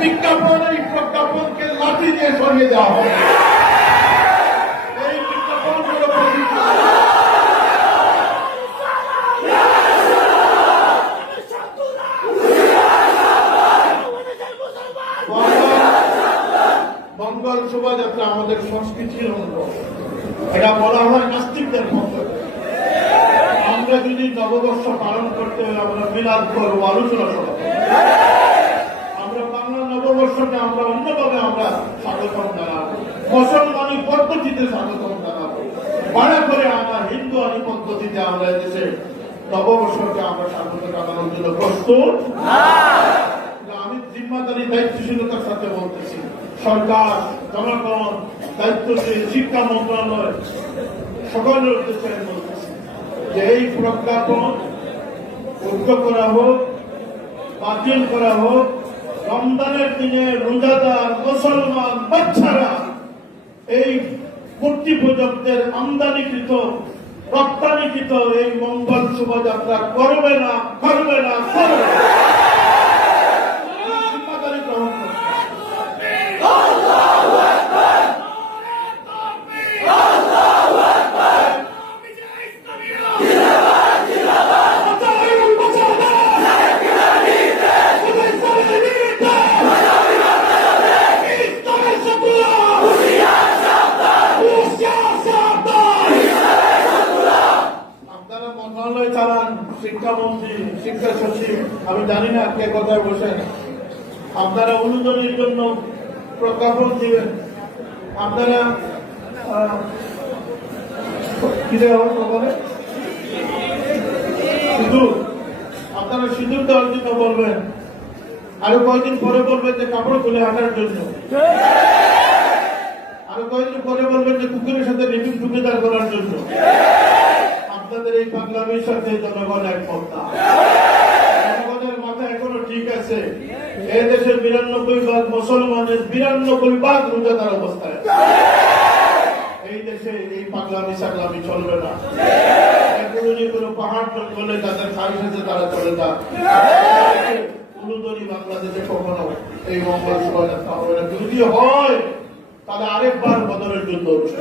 বিজ্ঞাপন এই প্রজ্ঞাপনকে লাঠি দিয়ে সরিয়ে দেওয়া হবে। এই বিজ্ঞাপন মঙ্গল শোভাযাত্রা আমাদের সংস্কৃতির অঙ্গ। এটা বলা হয় নাস্তিকদের মঙ্গল। আমরা যদি নববর্ষ পালন করতে হয় আমরা মিলাদ করবো, আলোচনা সভা। আমরা বাংলা নববর্ষকে আমরা অন্যভাবে আমরা স্বাগতম জানাবো, মুসলমানি পদ্ধতিতে স্বাগতম জানাবো। বাড়া করে আমরা হিন্দু আনি পদ্ধতিতে আমরা দেশে নববর্ষকে আমরা স্বাগত জানানোর জন্য প্রস্তুত। আমি জিম্মাদারি দায়িত্বশীলতার সাথে বলতেছি, সরকার, জনগণ, দায়িত্বশীল শিক্ষা মন্ত্রণালয় সকলের উদ্দেশ্যে বলতেছি যে এই প্রজ্ঞাপন রুদ্ধ করা হোক, বাতিল করা হোক। রমজানের দিনে রোজাদার মুসলমান বাচ্চারা এই মূর্তি পূজকদের আমদানিকৃত রপ্তানিকৃত এই মঙ্গল শোভাযাত্রা করবে না, করবে না, করবে না। জিম্মাদারি গ্রহণ করবে। চালান শিক্ষামন্ত্রী, শিক্ষা সচিব, আমি জানি না কে কোথায় বসেন। আপনারা অনুদানের জন্য প্রজ্ঞাপন দিবেন। আপনারা সিঁদুর, আপনারা সিঁদুর দেওয়ার জন্য বলবেন। আরো কয়েকদিন পরে বলবেন যে কাপড় খুলে হাঁটার জন্য। আরো কয়েকদিন পরে বলবেন যে কুকুরের সাথে রিপিট ঢুকেদার করার জন্য। আপনাদের এই পাগলামির সাথে জনগণ একমত না। জনগণের মাথা এখনো ঠিক আছে। এই দেশের ৯২% মুসলমানের ৯২% রোজাদার অবস্থায়। এই দেশে এই পাগলামি সাগলামি চলবে না। কোনো পাহাড় জঙ্গলে যাদের খাই আছে তারা চলে যান। কোনদিনই বাংলাদেশে কখনো এই মঙ্গল শোভাযাত্রা হবে না। যদি হয় তাহলে আরেকবার বদলের যুদ্ধ হচ্ছে।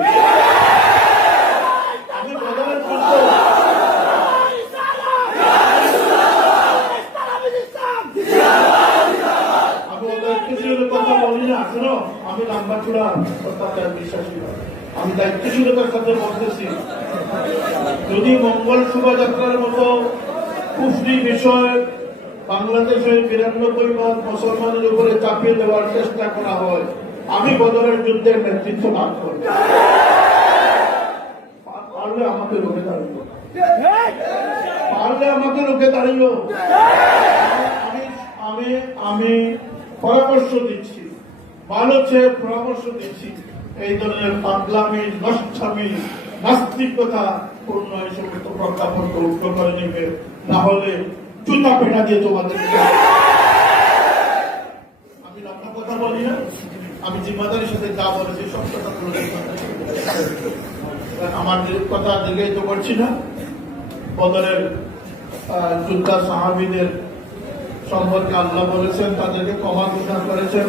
আমি বদলের যুদ্ধ কথা বলি না। শোনো, আমি লম্বা চূড়া অত্যাচার বিশ্বাসী না। আমি দায়িত্বশীলতার সাথে বলতেছি, যদি মঙ্গল শোভাযাত্রার মতো কুফরি বিষয় বাংলাদেশের ৯২% মুসলমানের উপরে চাপিয়ে দেওয়ার চেষ্টা করা হয়, আমি বদলের যুদ্ধের নেতৃত্ব লাভ করব। পারলে আমাকে রুখে দাঁড়িয়ে, পারলে আমাকে রুখে দাঁড়িয়ে। আমি পরামর্শ দিচ্ছি, ভালো চেয়ে পরামর্শ দিচ্ছি, এই ধরনের পাগলামি, নষ্টামি, নাস্তিকতা পূর্ণ এই সমস্ত প্রজ্ঞাপনকে উল্টো করে নেবে। না হলে জুতা পেটা দিয়ে তোমাদের। আমি লম্বা কথা বলি না, আমি জিম্মাদারির সাথে যা বলেছি সব কথা বলে আমার কথা দীর্ঘায়িত করছি না। বদরের যোদ্ধা সাহাবীদের সম্পর্কে আল্লাহ বলেছেন, তাদেরকে ক্ষমা ঘোষণা করেছেন।